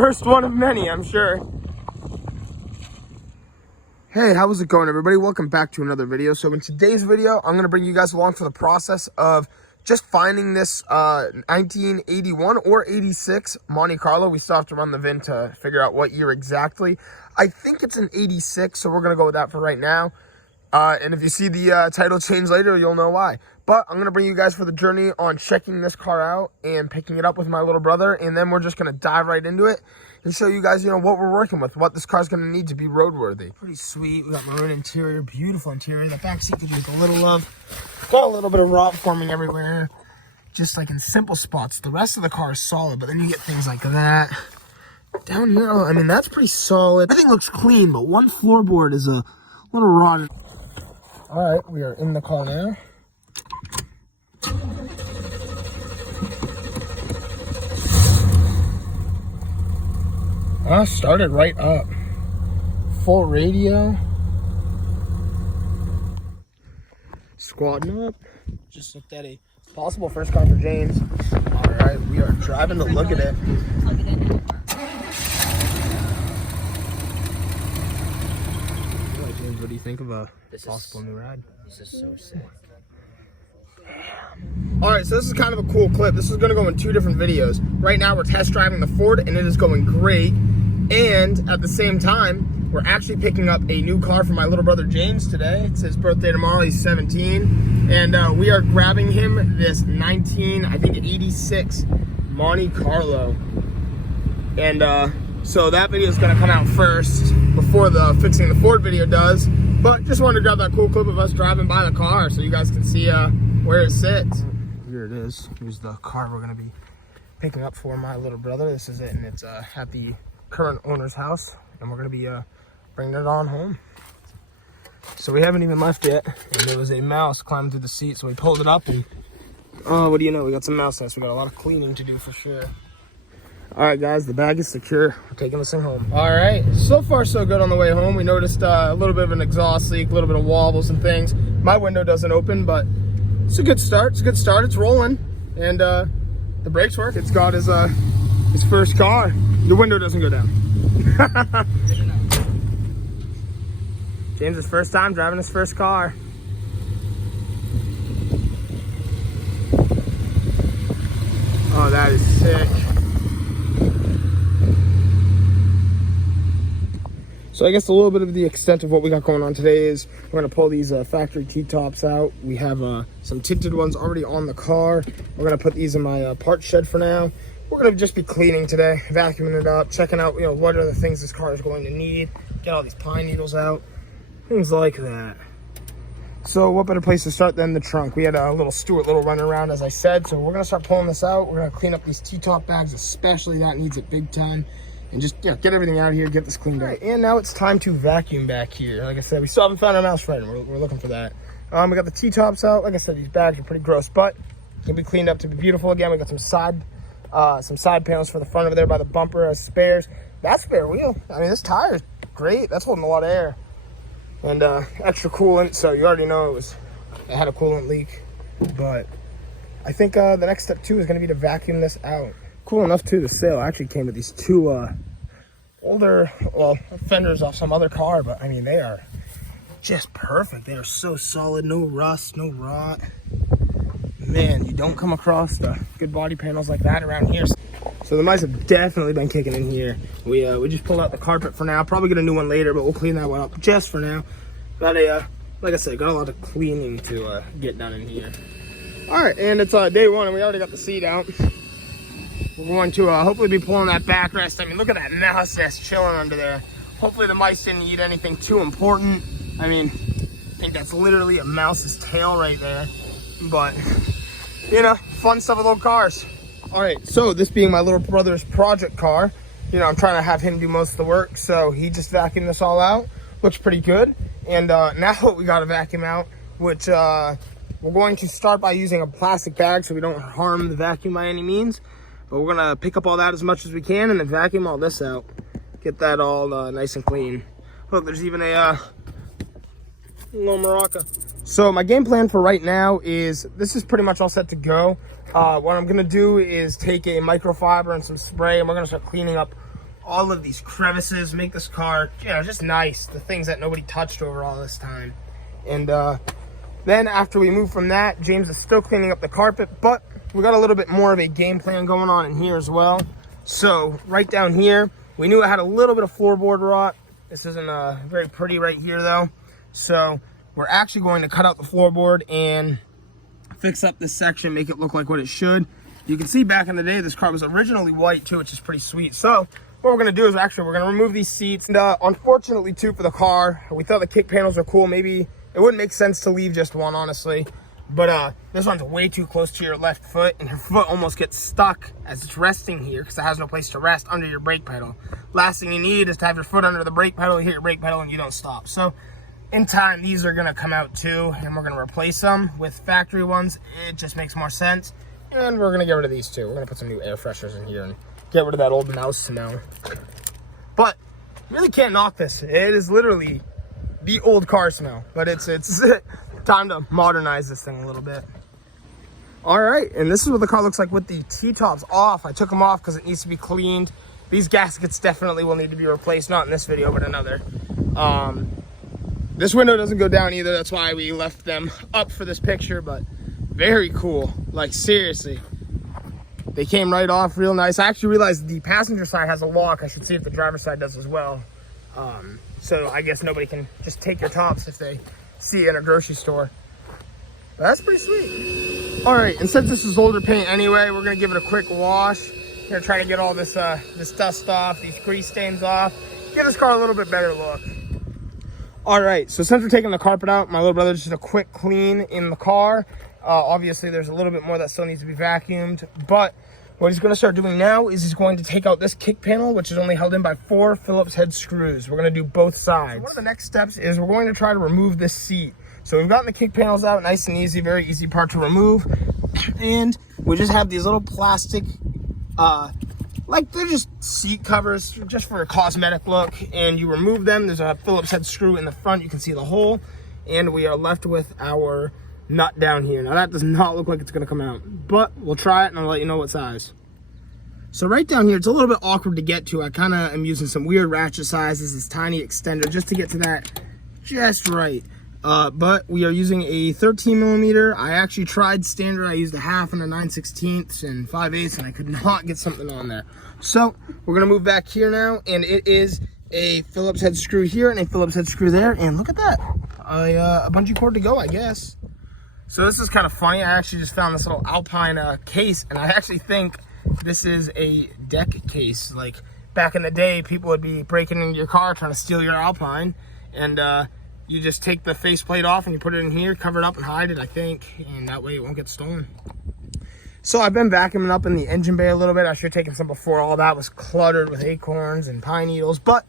first one of many, I'm sure. Hey, how's it going, everybody? Welcome back to another video. So in today's video, I'm going to bring you guys along for the process of just finding this 1981 or 86 Monte Carlo. We still have to run the VIN to figure out what year exactly. I think it's an 86, so we're going to go with that for right now. And if you see the title change later, you'll know why. But I'm going to bring you guys for the journey on checking this car out and picking it up with my little brother. And then we're just going to dive right into it and show you guys, what we're working with, what this car's going to need to be roadworthy. Pretty sweet. We got maroon interior, beautiful interior. The back seat could use a little love. Got a little bit of rot forming everywhere, just like in simple spots. The rest of the car is solid, but then you get things like that. Down here, I mean, that's pretty solid. Everything looks clean, but one floorboard is a little rotted. All right, we are in the car now. Started right up. Full radio. Squatting up. Just looked at a possible first car for James. All right, we are driving to look at it. James, what do you think of a possible new ride? This is so sick. All right, so this is kind of a cool clip. This is going to go in two different videos. Right now, we're test driving the Ford, and it is going great. And at the same time, we're actually picking up a new car for my little brother James today. It's his birthday tomorrow. He's 17. And we are grabbing him this 86 Monte Carlo. And so that video is going to come out first before the fixing the Ford video does. But just wanted to grab that cool clip of us driving by the car so you guys can see where it sits. Here it is. Here's the car we're going to be picking up for my little brother. This is it, and it's at the current owner's house, and we're going to be bringing it on home. So we haven't even left yet, and there was a mouse climbing through the seat, so we pulled it up, and what do you know, we got some mouse nests. We got a lot of cleaning to do for sure. All right, guys, the bag is secure. We're taking this thing home. All right, so far so good on the way home. We noticed a little bit of an exhaust leak, a little bit of wobbles and things. My window doesn't open, but it's a good start. It's a good start. It's rolling, and the brakes work. It's got his first car. The window doesn't go down. James' first time driving his first car. Oh, that is sick. So I guess a little bit of the extent of what we got going on today is we're going to pull these factory T-tops out. We have some tinted ones already on the car. We're going to put these in my parts shed for now. We're going to just be cleaning today, vacuuming it up, checking out, what are the things this car is going to need, get all these pine needles out, things like that. So what better place to start than the trunk? We had a little Stuart Little running around, as I said, so we're going to start pulling this out. We're going to clean up these T-top bags, especially that needs it big time, and just get everything out of here, get this cleaned up. And now it's time to vacuum back here. Like I said, we still haven't found our mouse friend. We're looking for that. We got the T-tops out. Like I said, these bags are pretty gross, but can be cleaned up to be beautiful again. We got some side panels for the front over there by the bumper as spares. That spare wheel, I mean, this tire is great. That's holding a lot of air. And extra coolant, so you already know it had a coolant leak. But I think the next step too is going to be to vacuum this out. Cool enough too, the sale actually came with these two older, fenders off some other car, but I mean, they are just perfect. They are so solid, no rust, no rot. Man, you don't come across the good body panels like that around here. So the mice have definitely been kicking in here. We just pulled out the carpet for now. Probably get a new one later, but we'll clean that one up just for now. Got like I said, got a lot of cleaning to get done in here. All right, and it's day one, and we already got the seat out. We're going to hopefully be pulling that backrest. I mean, look at that mouse that's chilling under there. Hopefully the mice didn't eat anything too important. I mean, I think that's literally a mouse's tail right there. But fun stuff with old cars. All right, so this being my little brother's project car, I'm trying to have him do most of the work, so he just vacuumed this all out. Looks pretty good. And now we got to vacuum out, which we're going to start by using a plastic bag so we don't harm the vacuum by any means. But we're going to pick up all that as much as we can and then vacuum all this out. Get that all nice and clean. Look, there's even a little Maraca. So my game plan for right now is, this is pretty much all set to go. What I'm going to do is take a microfiber and some spray, and we're going to start cleaning up all of these crevices, make this car, you know, just nice. The things that nobody touched over all this time. And then after we move from that, James is still cleaning up the carpet, but we got a little bit more of a game plan going on in here as well. So right down here, we knew it had a little bit of floorboard rot. This isn't very pretty right here though. So we're actually going to cut out the floorboard and fix up this section, make it look like what it should. You can see back in the day, this car was originally white too, which is pretty sweet. So what we're gonna do is we're gonna remove these seats. And unfortunately too, for the car, we thought the kick panels are cool. Maybe it wouldn't make sense to leave just one, honestly. But this one's way too close to your left foot, and your foot almost gets stuck as it's resting here because it has no place to rest under your brake pedal. Last thing you need is to have your foot under the brake pedal, you hit your brake pedal, and you don't stop. So in time, these are gonna come out too, and we're gonna replace them with factory ones. It just makes more sense. And we're gonna get rid of these too. We're gonna put some new air fresheners in here and get rid of that old mouse smell. But you really can't knock this. It is literally the old car smell, but it's time to modernize this thing a little bit. All right, and this is what the car looks like with the T-tops off. I took them off because it needs to be cleaned. These gaskets definitely will need to be replaced, not in this video, but another. This window doesn't go down either. That's why we left them up for this picture, but very cool. Like, seriously. They came right off real nice. I actually realized the passenger side has a lock. I should see if the driver's side does as well. So I guess nobody can just take your tops if they see it in a grocery store. But that's pretty sweet. All right, and since this is older paint anyway, we're gonna give it a quick wash. We're gonna try to get all this this dust off, these grease stains off, give this car a little bit better look. All right, so since we're taking the carpet out, my little brother just did a quick clean in the car. Obviously, there's a little bit more that still needs to be vacuumed, but what he's going to start doing now is he's going to take out this kick panel, which is only held in by 4 Phillips head screws. We're going to do both sides. So one of the next steps is we're going to try to remove this seat. So we've gotten the kick panels out, nice and easy, very easy part to remove. And we just have these little plastic, like they're just seat covers, just for a cosmetic look. And you remove them, there's a Phillips head screw in the front, you can see the hole. And we are left with our nut down here. Now that does not look like it's gonna come out, but we'll try it and I'll let you know what size. So right down here, it's a little bit awkward to get to. I kind of am using some weird ratchet sizes, this tiny extender, just to get to that just right. But we are using a 13 millimeter. I actually tried standard. I used a half and a 9/16 and 5/8, and I could not get something on there. So we're gonna move back here now, and it is a Phillips head screw here and a Phillips head screw there, and look at that, a bungee cord to go, I guess. So this is kind of funny. I actually just found this little Alpine case, and I actually think this is a deck case. Like back in the day, people would be breaking into your car trying to steal your Alpine, and you just take the faceplate off and you put it in here, cover it up and hide it, I think, and that way it won't get stolen. So I've been vacuuming up in the engine bay a little bit. I should have taken some before. All that was cluttered with acorns and pine needles, but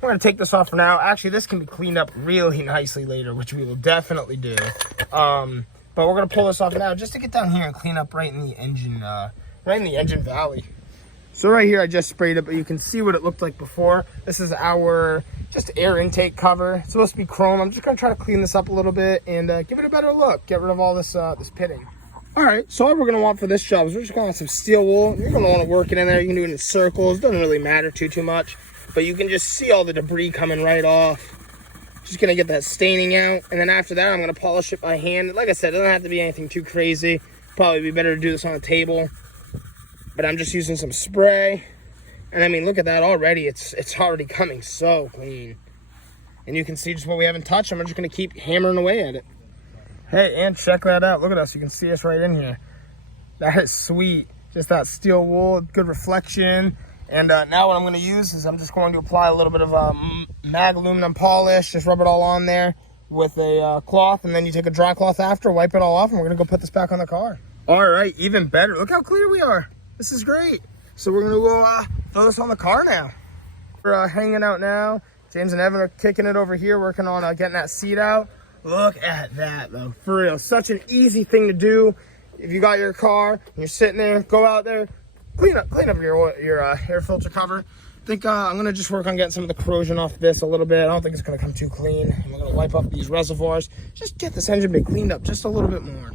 we're gonna take this off for now. Actually, this can be cleaned up really nicely later, which we will definitely do. But we're gonna pull this off now just to get down here and clean up right in the engine valley. So right here, I just sprayed it, but you can see what it looked like before. This is our just air intake cover. It's supposed to be chrome. I'm just gonna try to clean this up a little bit and give it a better look. Get rid of all this this pitting. All right, so all we're gonna want for this job is we're just gonna want some steel wool. You're gonna wanna work it in there. You can do it in circles. Doesn't really matter too much, but you can just see all the debris coming right off. Just gonna get that staining out, and then after that I'm gonna polish it by hand. Like I said, it doesn't have to be anything too crazy. Probably be better to do this on a table, but I'm just using some spray. And I mean, look at that already. It's already coming so clean, and you can see just what we haven't touched. I'm just gonna keep hammering away at it. Hey, and check that out. Look at us. You can see us right in here. That is sweet. Just that steel wool, good reflection. And now what I'm going to use is I'm just going to apply a little bit of mag aluminum polish, just rub it all on there with a cloth, and then you take a dry cloth after, wipe it all off, and we're going to go put this back on the car. All right, even better. Look how clear we are. This is great. So we're going to go throw this on the car now. We're hanging out now. James and Evan are kicking it over here, working on getting that seat out. Look at that, though. For real, such an easy thing to do. If you got your car and you're sitting there, go out there, clean up your air filter cover. I think I'm gonna just work on getting some of the corrosion off this a little bit. I don't think it's gonna come too clean. I'm gonna wipe up these reservoirs. Just get this engine bay cleaned up just a little bit more.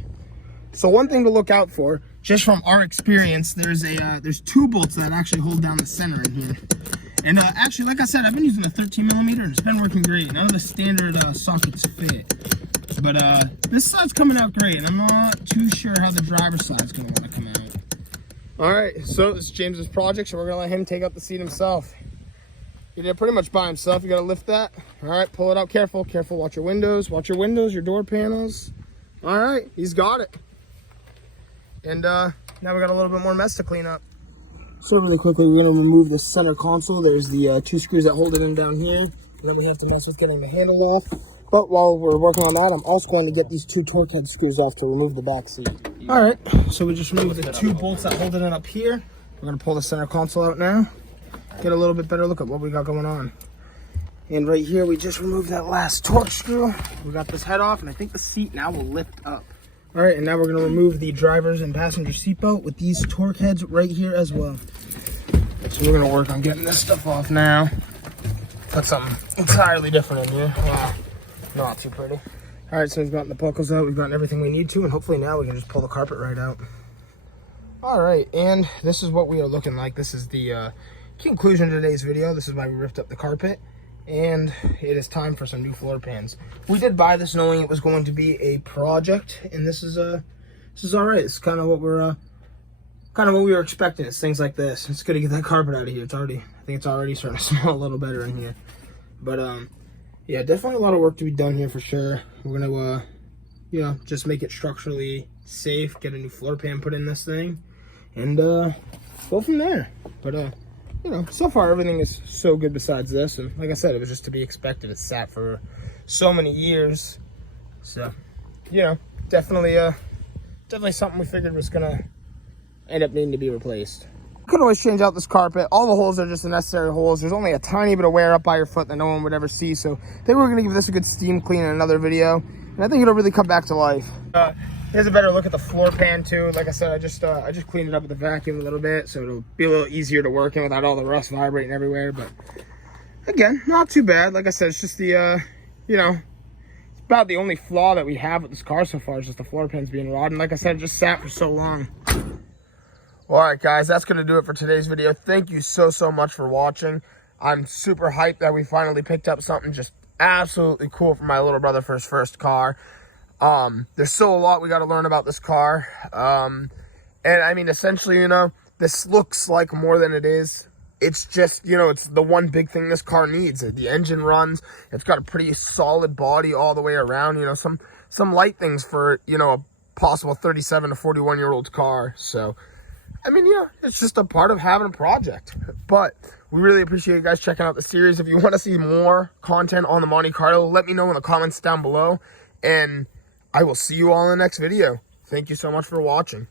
So one thing to look out for, just from our experience, there's 2 bolts that actually hold down the center in here. And actually, like I said, I've been using a 13mm and it's been working great. None of the standard sockets fit. But this side's coming out great, and I'm not too sure how the driver's side's going to want to come out. All right, so it's James's project, so we're going to let him take up the seat himself. He did it pretty much by himself. You got to lift that. All right, pull it out careful. Careful, watch your windows. Watch your windows, your door panels. All right, he's got it. And now we got a little bit more mess to clean up. So really quickly, we're going to remove the center console. There's the 2 screws that hold it in down here. And then we have to mess with getting the handle off. But while we're working on that, I'm also going to get these 2 torque head screws off to remove the back seat. All right, so we just removed the 2 bolts that hold it in up here. We're going to pull the center console out now. Get a little bit better look at what we got going on. And right here, we just removed that last torque screw. We got this head off, and I think the seat now will lift up. All right, and now we're going to remove the driver's and passenger seat belt with these torque heads right here as well. So we're going to work on getting this stuff off now. Put something entirely different in here. Wow. Not too pretty. All right, so we've gotten the buckles out, we've gotten everything we need to, and hopefully now we can just pull the carpet right out. All right, and this is what we are looking like. This is the conclusion of today's video. This is why we ripped up the carpet, and it is time for some new floor pans. We did buy this knowing it was going to be a project, and this is all right. It's kind of what we're kind of what we were expecting. It's things like this. It's good to get that carpet out of here. I think it's already starting to smell a little better in here, but yeah, definitely a lot of work to be done here for sure. We're gonna, you know, just make it structurally safe, get a new floor pan put in this thing, and go from there. But you know, so far everything is so good besides this, and like I said, it was just to be expected. It sat for so many years, so you know, definitely something we figured was gonna end up needing to be replaced. Could always change out this carpet. All the holes are just the necessary holes. There's only a tiny bit of wear up by your foot that no one would ever see. So I think we're going to give this a good steam clean in another video. And I think it'll really come back to life. Here's a better look at the floor pan too. Like I said, I just cleaned it up with the vacuum a little bit. So it'll be a little easier to work in without all the rust vibrating everywhere. But again, not too bad. Like I said, it's just the, you know, it's about the only flaw that we have with this car so far is just the floor pans being rotten. And like I said, it just sat for so long. All right, guys, that's going to do it for today's video. Thank you so much for watching. I'm super hyped that we finally picked up something just absolutely cool for my little brother for his first car. There's still a lot we got to learn about this car. And I mean, essentially, you know, this looks like more than it is. It's just, you know, it's the one big thing this car needs. The engine runs. It's got a pretty solid body all the way around. You know, some light things for, you know, a possible 37 to 41-year-old car. So I mean, yeah, it's just a part of having a project. But we really appreciate you guys checking out the series. If you want to see more content on the Monte Carlo, let me know in the comments down below. And I will see you all in the next video. Thank you so much for watching.